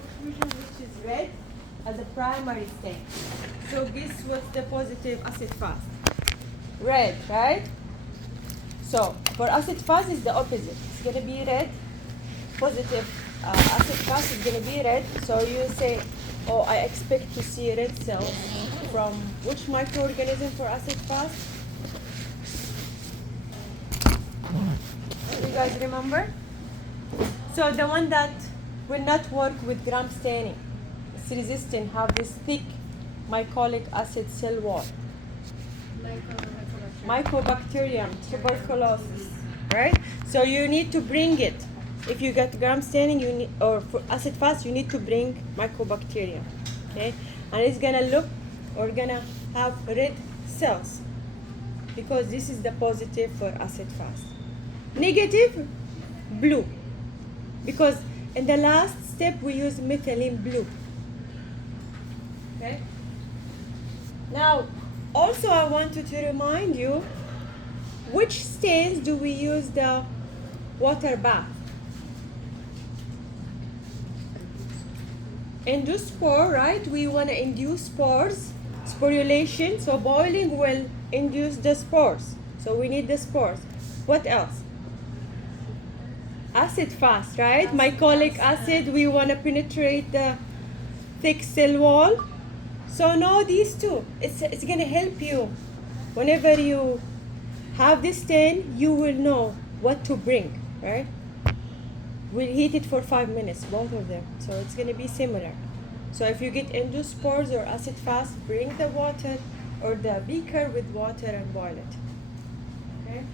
conclusion, which is red, as a primary stain. So guess what's the positive acid fast? Red, right? So for acid fast is the opposite. It's gonna be red. Positive acid fast is gonna be red. So you say, oh, I expect to see red cells from which microorganism for acid fast? You guys remember? So the one that will not work with gram staining. It's resistant, have this thick mycolic acid cell wall. Mycobacterium, tuberculosis, right? So you need to bring it. If you get gram staining, you need, or for acid fast, you need to bring mycobacterium, okay? And it's gonna look, or gonna have red cells, because this is the positive for acid fast. Negative, blue, because in the last step we use methylene blue. Okay. Now, also I wanted to remind you, which stains do we use the water bath? Induce spore, right? We want to induce spores, sporulation. So boiling will induce the spores. So we need the spores. What else? Acid fast, right? Mycolic acid, we want to penetrate the thick cell wall. So know these two. It's going to help you. Whenever you have this stain, you will know what to bring, right? We'll heat it for 5 minutes, both of them. So it's going to be similar. So if you get induced spores or acid fast, bring the water or the beaker with water and boil it. Okay?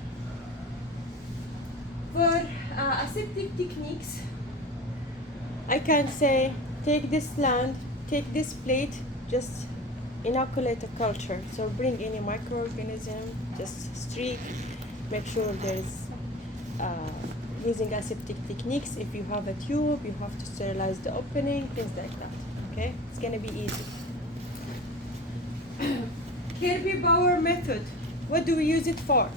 For aseptic techniques, I can say take this land, take this plate, just inoculate a culture. So bring any microorganism, just streak, make sure there's using aseptic techniques. If you have a tube, you have to sterilize the opening, things like that. Okay, it's gonna be easy. Kirby Bauer method. What do we use it for?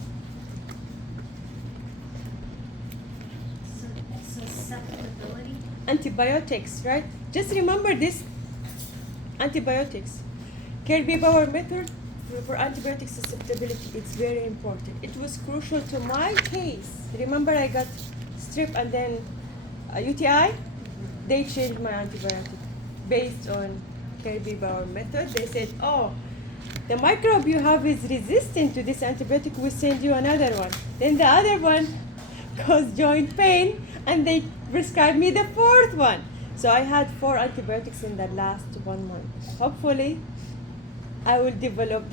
Susceptibility. Antibiotics, right? Just remember this. Antibiotics. Kirby Bauer method for antibiotic susceptibility. It's very important. It was crucial to my case. Remember, I got strep and then UTI. They changed my antibiotic based on Kirby Bauer method. They said, oh, the microbe you have is resistant to this antibiotic. We send you another one. Then the other one caused joint pain, and they prescribed me the fourth one. So I had 4 antibiotics in the last 1 month. Hopefully, I will develop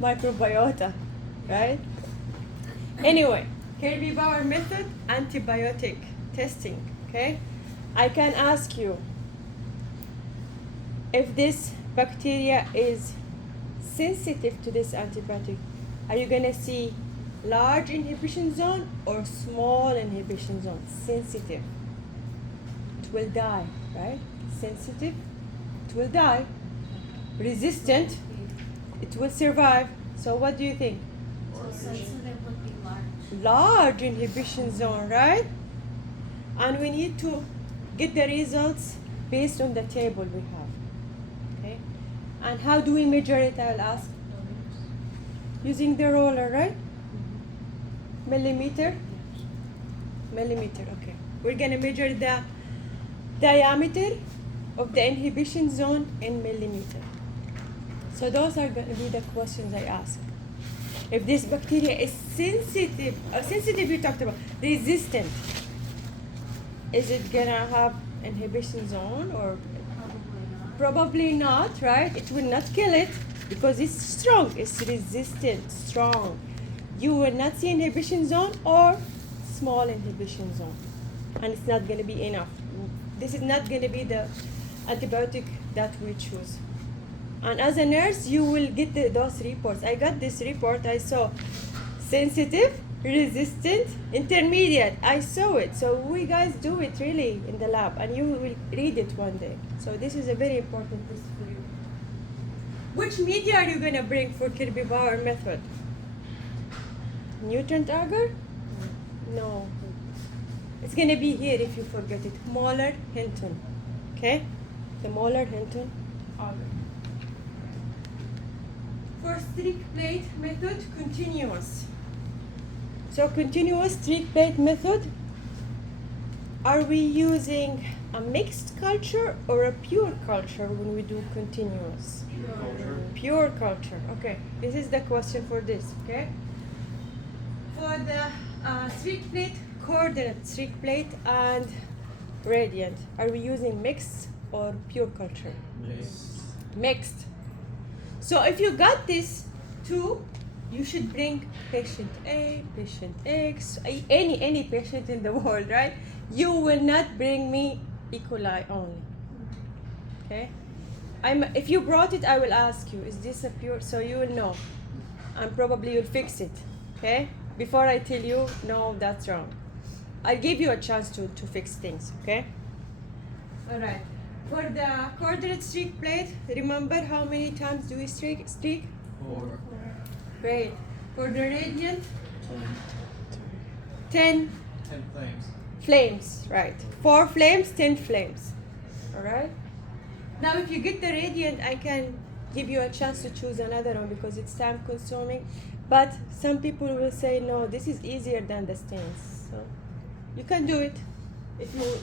microbiota, right? Anyway, Kirby Bauer method, antibiotic testing, okay? I can ask you if this bacteria is sensitive to this antibiotic. Are you gonna see large inhibition zone or small inhibition zone? Sensitive, it will die, right? Sensitive, it will die. Resistant, it will survive. So what do you think? So sensitive would be large. Large inhibition zone, right? And we need to get the results based on the table we have. Okay? And how do we measure it, I'll ask? Using the roller, right? Millimeter? Millimeter, okay. We're gonna measure the diameter of the inhibition zone in millimeter. So those are going to be the questions I ask. If this bacteria is sensitive, sensitive you talked about, resistant, is it going to have inhibition zone or? Probably not, right? It will not kill it because it's strong, it's resistant, strong. You will not see inhibition zone or small inhibition zone. And it's not going to be enough. This is not going to be the antibiotic that we choose. And as a nurse, you will get those reports. I got this report. I saw sensitive, resistant, intermediate. I saw it. So we guys do it really in the lab, and you will read it one day. So this is a very important test for you. Which media are you going to bring for Kirby Bauer method? Nutrient agar? No. It's going to be here if you forget it. Moeller Hinton. Okay? The molar, Hinton, agar. For streak plate method, continuous. So continuous streak plate method, are we using a mixed culture or a pure culture when we do continuous? Pure culture. Okay, this is the question for this. Okay, for the streak plate, coordinate streak plate and radiant, are we using mixed or pure culture? Mixed. So if you got this two, you should bring patient A, patient X, any patient in the world, right? You will not bring me E. coli only. Okay? If you brought it, I will ask you, is this a pure? So you will know. And probably you'll fix it. Okay? Before I tell you, no, that's wrong. I'll give you a chance to fix things. Okay? Alright. For the coordinate streak plate, remember how many times do we streak? 4. Great. For the radiant, 10 10 flames. flames, right. 4 flames, 10 flames. Alright? Now if you get the radiant, I can give you a chance to choose another one because it's time consuming. But some people will say, no, this is easier than the stains. So you can do it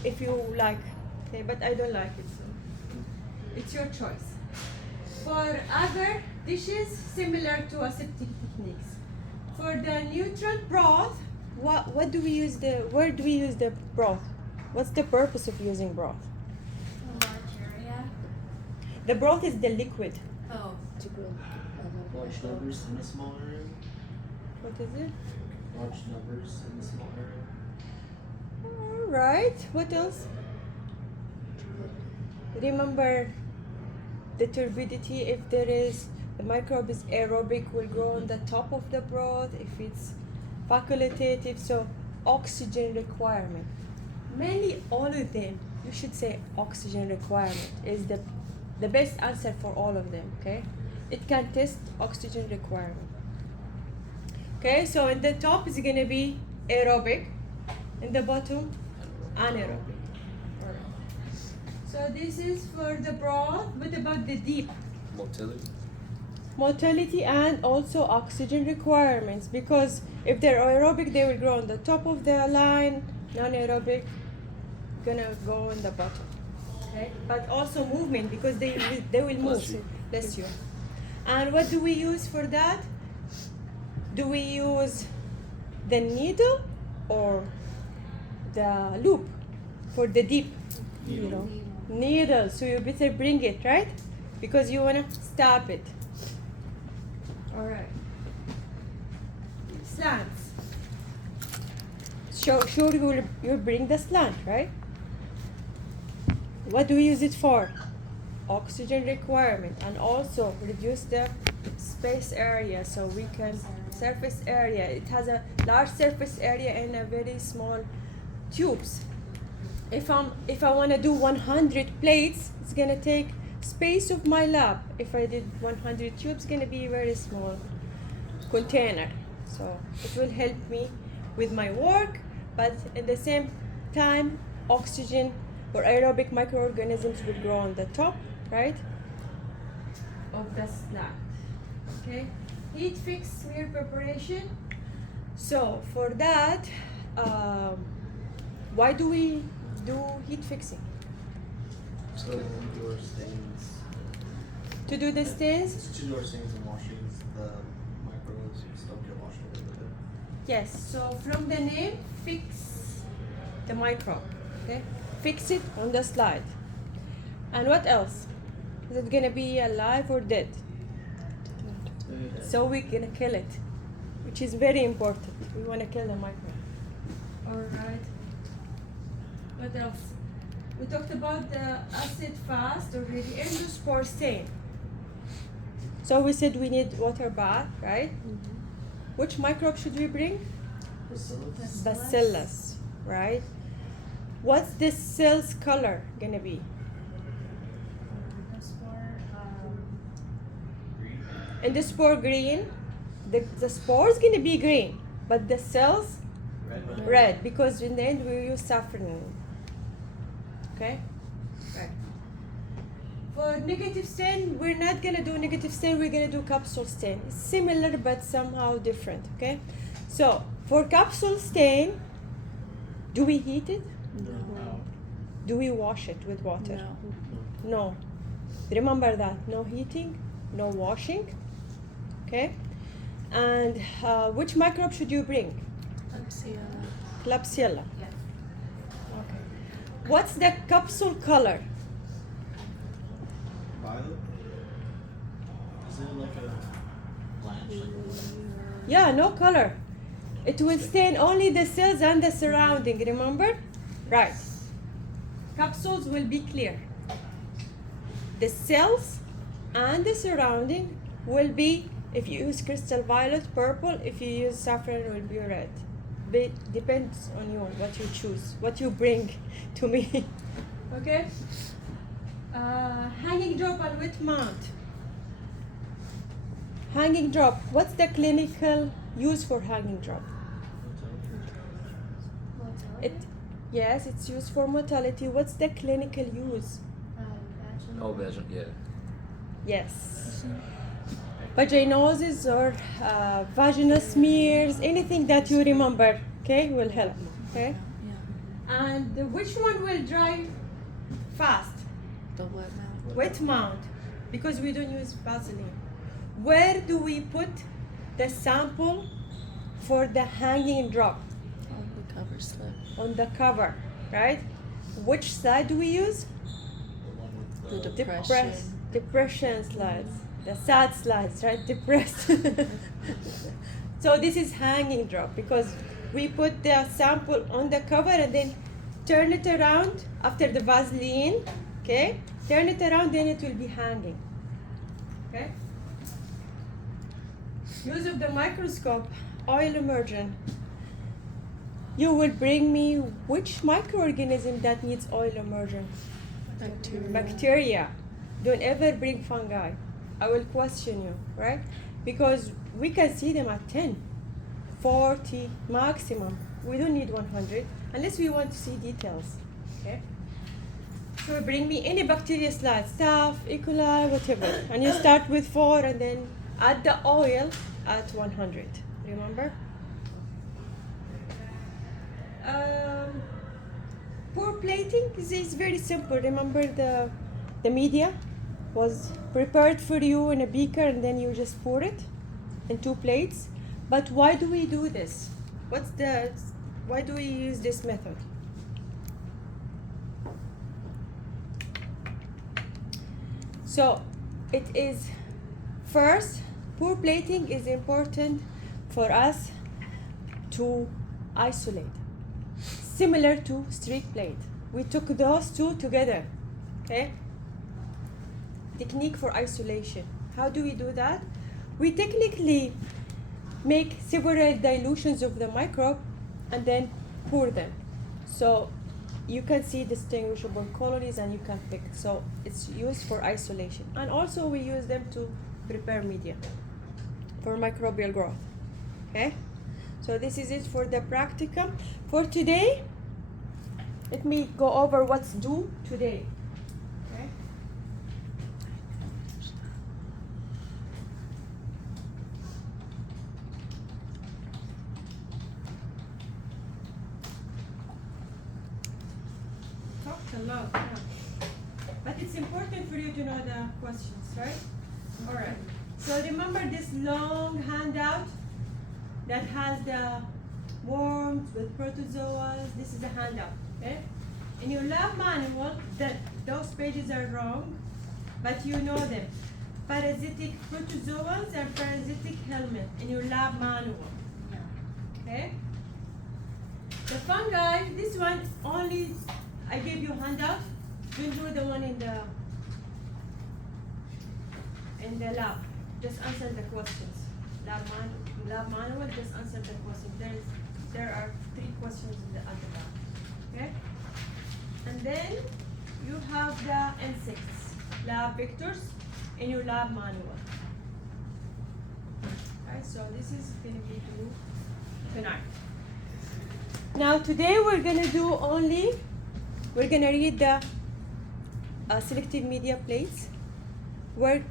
if you like. Okay, but I don't like it, so it's your choice. For other dishes, similar to aseptic techniques. For the neutral broth, where do we use the broth? What's the purpose of using broth? A large area. The broth is the liquid. Oh. Large numbers in a small area. What is it? Large numbers in a small area. Alright, what else? Remember the turbidity. If there is the microbe is aerobic, will grow on the top of the broth. If it's facultative, so oxygen requirement. Mainly all of them, you should say oxygen requirement is the best answer for all of them. Okay, it can test oxygen requirement. Okay, so in the top is gonna be aerobic, in the bottom anaerobic. So this is for the broth. What about the deep? Motility and also oxygen requirements, because if they're aerobic they will grow on the top of the line, non-aerobic gonna go on the bottom. Okay, but also movement because they will move. So, bless you. And what do we use for that? Do we use the needle or the loop for the deep? You know, needle. So you better bring it, right? Because you wanna stab it. All right. Slants. Sure you'll bring the slant, right? What do we use it for? Oxygen requirement, and also reduce the space area so we can surface area. It has a large surface area and a very small tubes. If I want to do 100 plates, it's gonna take space of my lab. If I did 100 tubes, it's gonna be a very small container. So it will help me with my work, but at the same time, oxygen or aerobic microorganisms will grow on the top, right, of the slat. Okay, heat fix smear preparation. So for that, why do we do heat fixing? So to do our stains. To do the stains? To do our stains and washings, the microbes don't get washed away with it. Yes. So from the name, fix the microbe. Okay, fix it on the slide. And what else? Is it gonna be alive or dead? So we're gonna kill it, which is very important. We wanna kill the microbe. All right. What else? We talked about the acid fast already. Endospore stain. So we said we need water bath, right? Which microbe should we bring? Bacillus. Bacillus, right? What's this cell's color gonna be? In the spore green, the spore is gonna be green, but the cells red, because in the end we use saffron. Okay, right. For negative stain, we're not gonna do negative stain, we're gonna do capsule stain. It's similar but somehow different, okay? So, for capsule stain, do we heat it? No. Do we wash it with water? No. No. Remember that. No heating, no washing. Okay? And which microbe should you bring? Klebsiella. Yeah. Okay. What's the capsule color? Violet? Is it like a blanch? Yeah, no color. It will stain only the cells and the surrounding, remember? Right. Capsules will be clear. The cells and the surrounding will be, if you use crystal violet, purple. If you use saffron, it will be red. Depends on you, what you choose, what you bring to me. Okay? Hanging drop and wet mount. Hanging drop. What's the clinical use for hanging drop? It, yes, it's used for motility. What's the clinical use? Vaginal. Oh, vaginal, yeah. Yes. Vaginosis or vaginal smears, anything that you remember, okay, will help. Okay? And which one will dry fast? The wet mount. Wet mount, because we don't use Vaseline. Where do we put the sample for the hanging drop? On the cover slip. On the cover, right? Which side do we use? The one with The Depressed. Depression slides. The sad slides, right? Depressed. So this is hanging drop because we put the sample on the cover and then turn it around after the Vaseline, okay? Turn it around, then it will be hanging, okay? Use of the microscope, oil immersion. You will bring me which microorganism that needs oil immersion? Bacteria. Bacteria. Don't ever bring fungi. I will question you, right? Because we can see them at 10, 40 maximum. We don't need 100 unless we want to see details, okay? So bring me any bacteria slide, staph, E. coli, whatever. And you start with 4 and then add the oil at 100, remember? Pour plating is very simple. Remember the media was prepared for you in a beaker and then you just pour it in 2 plates. But why do we do this? Why do we use this method? So it is first, pour plating is important for us to isolate. Similar to streak plate. We took those two together, okay? Technique for isolation. How do we do that? We technically make several dilutions of the microbe and then pour them. So you can see distinguishable colonies and you can pick. So it's used for isolation. And also we use them to prepare media for microbial growth, okay? So this is it for the practicum. For today, let me go over what's due today. Okay? Talked a lot, yeah. But it's important for you to know the questions, right? All right. So remember this long handout that has the worms with protozoas. This is a handout, okay? In your lab manual, those pages are wrong, but you know them. Parasitic protozoans and parasitic helminth in your lab manual, okay? The fungi, this one only, I gave you a handout. Don't do the one in the lab. Just answer the questions. Lab manual, just answer the question. There are 3 questions at the lab. Okay? And then you have the insects, lab vectors in your lab manual. Alright, so this is gonna be due tonight. Now today we're gonna read the selective media plates. Where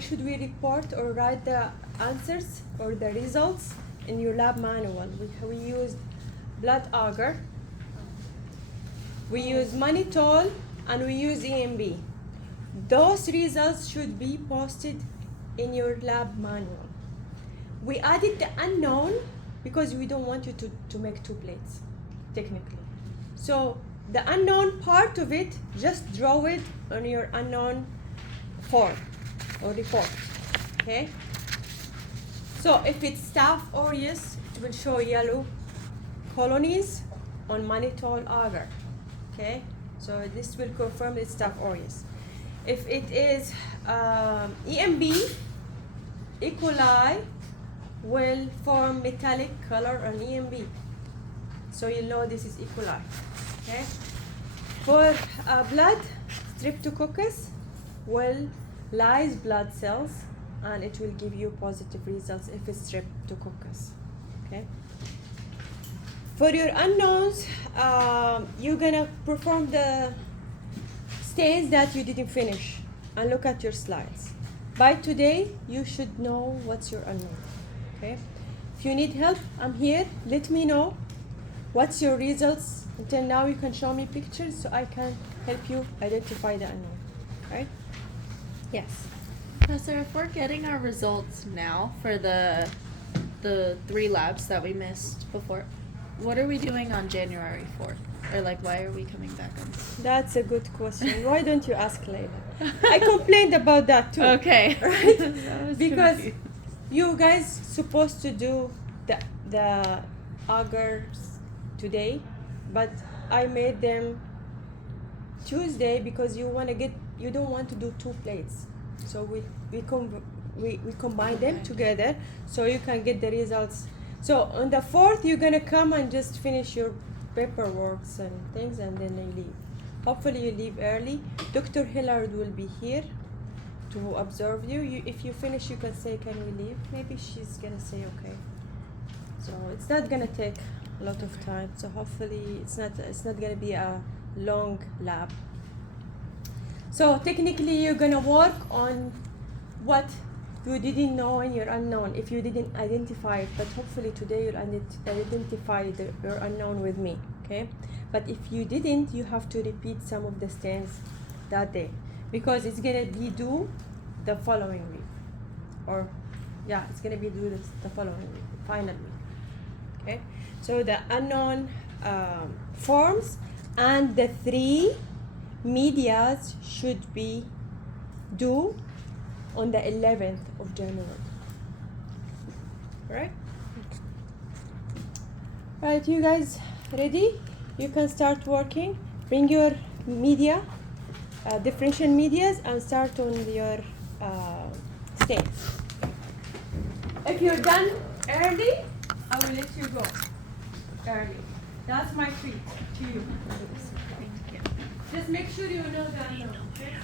should we report or write the answers or the results in your lab manual? We used blood agar, we use mannitol, and we use EMB. Those results should be posted in your lab manual. We added the unknown because we don't want you to make two plates, technically. So the unknown part of it, just draw it on your unknown form or report, okay? So if it's Staph aureus, it will show yellow colonies on mannitol agar, okay? So this will confirm it's Staph aureus. If it is EMB, E. coli will form metallic color on EMB. So you know this is E. coli, okay? For blood, Streptococcus will lyse blood cells and it will give you positive results if it's Streptococcus, okay? For your unknowns, you're gonna perform the stains that you didn't finish and look at your slides. By today, you should know what's your unknown, okay? If you need help, I'm here. Let me know what's your results. Until now, you can show me pictures so I can help you identify the unknown, right? Yes. Professor, if we're getting our results now for the 3 labs that we missed before, what are we doing on January 4th? Or like, why are we coming back on? That's a good question. Why don't you ask Layla? I complained about that too. Okay. Right? I was Because confused. you guys supposed to do the agars today, but I made them Tuesday because you don't want to do 2 plates. So we combine them together so you can get the results. So on the 4th, you're gonna come and just finish your paperwork and things, and then you leave. Hopefully you leave early. Dr. Hillard will be here to observe you. If you finish, you can say, can we leave? Maybe she's gonna say okay. So it's not gonna take a lot of time. So hopefully it's not gonna be a long lab. So technically you're gonna work on what you didn't know in your unknown if you didn't identify it, but hopefully today you'll identify your unknown with me, okay? But if you didn't, you have to repeat some of the stains that day because it's gonna be due the following week, or yeah, it's gonna be due the following week, final week, okay? So the unknown forms and the 3 medias should be due on the 11th of January. Right? Right, you guys ready? You can start working. Bring your media, differential medias, and start on your stains. If you're done early, I will let you go early. That's my treat to you. Just make sure you know the unknown, okay?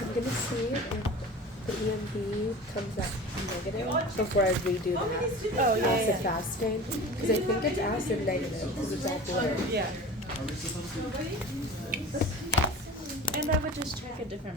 I'm gonna see if the EMB comes up negative before I redo that acid fasting, because I think it's acid negative because it's all blood. Yeah. And I would just check a different